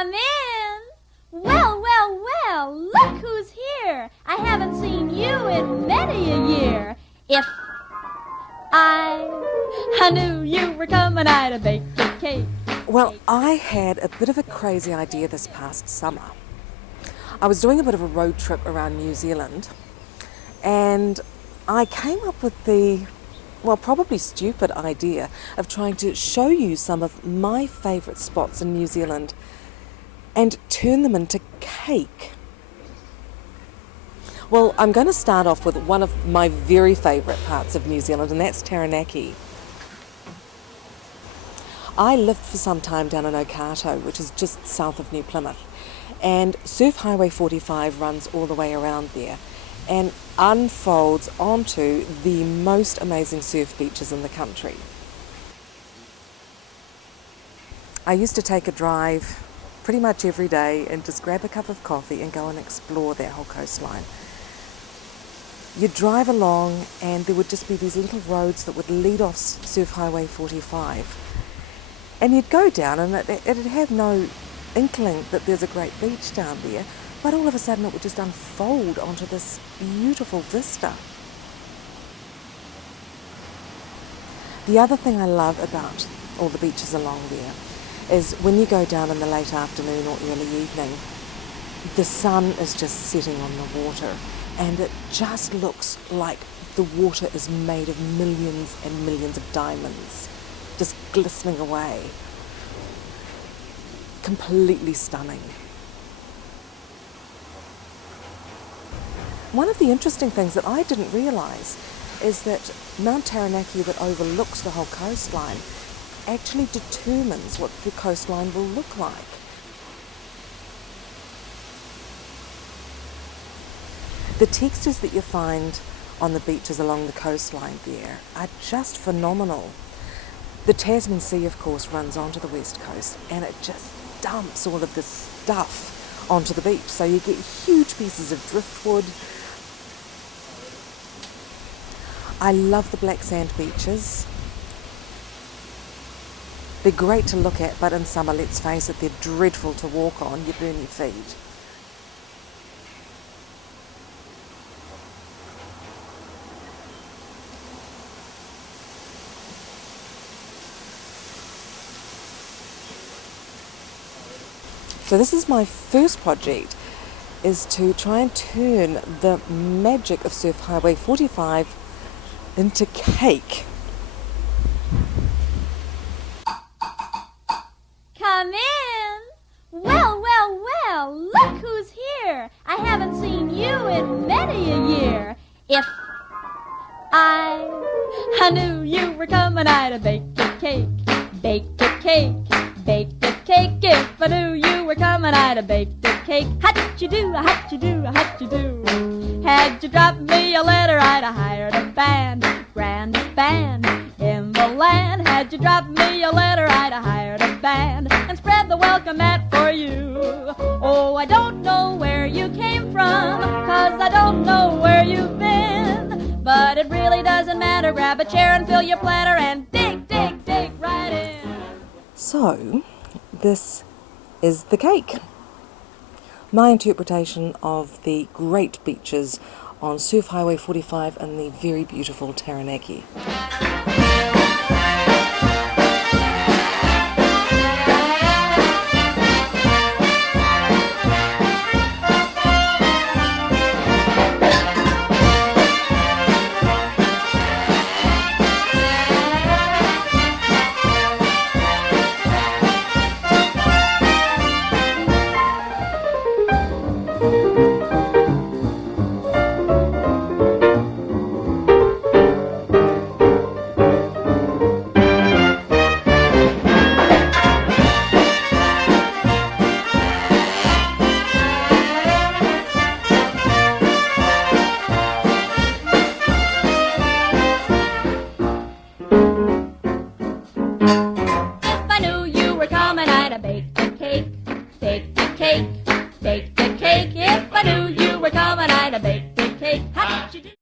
Come in. Well, well, well, look who's here. I haven't seen you in many a year. If I knew you were coming, I'd have baked a cake. Well, I had a bit of a crazy idea this past summer. I was doing a bit of a road trip around New Zealand, and I came up with the, well, probably stupid idea of trying to show you some of my favourite spots in New Zealand and turn them into cake. Well, I'm going to start off with one of my very favourite parts of New Zealand, and that's Taranaki. I lived for some time down in Okato, which is just south of New Plymouth, and Surf Highway 45 runs all the way around there and unfolds onto the most amazing surf beaches in the country. I used to take a drive pretty much every day and just grab a cup of coffee and go and explore that whole coastline. You'd drive along and there would just be these little roads that would lead off Surf Highway 45. And you'd go down and it'd have no inkling that there's a great beach down there, but all of a sudden it would just unfold onto this beautiful vista. The other thing I love about all the beaches along there is when you go down in the late afternoon or early evening, the sun is just setting on the water and it just looks like the water is made of millions and millions of diamonds, just glistening away. Completely stunning. One of the interesting things that I didn't realise is that Mount Taranaki, that overlooks the whole coastline, actually determines what the coastline will look like. The textures that you find on the beaches along the coastline there are just phenomenal. The Tasman Sea, of course, runs onto the west coast and it just dumps all of this stuff onto the beach. So you get huge pieces of driftwood. I love the black sand beaches. They're great to look at, but in summer, let's face it, they're dreadful to walk on. You burn your feet. So this is my first project, is to try and turn the magic of Surf Highway 45 into cake. Come in. Well, well, well, look who's here. I haven't seen you in many a year. If I knew you were coming, I'd have baked a cake. Baked a cake. Baked a cake. If I knew you were coming, I'd have baked a cake. How'd you do, how'd you do, how'd you do? Had you dropped me a letter, I'd have hired a band. Grandest band in the land. Had you dropped me a letter, I'd have hired a band and spread the welcome mat for you. Oh, I don't know where you came from, 'cause I don't know where you've been. But it really doesn't matter. Grab a chair and fill your platter and dig, dig, dig right in. So, this is the cake. My interpretation of the great beaches on Surf Highway 45 and the very beautiful Taranaki.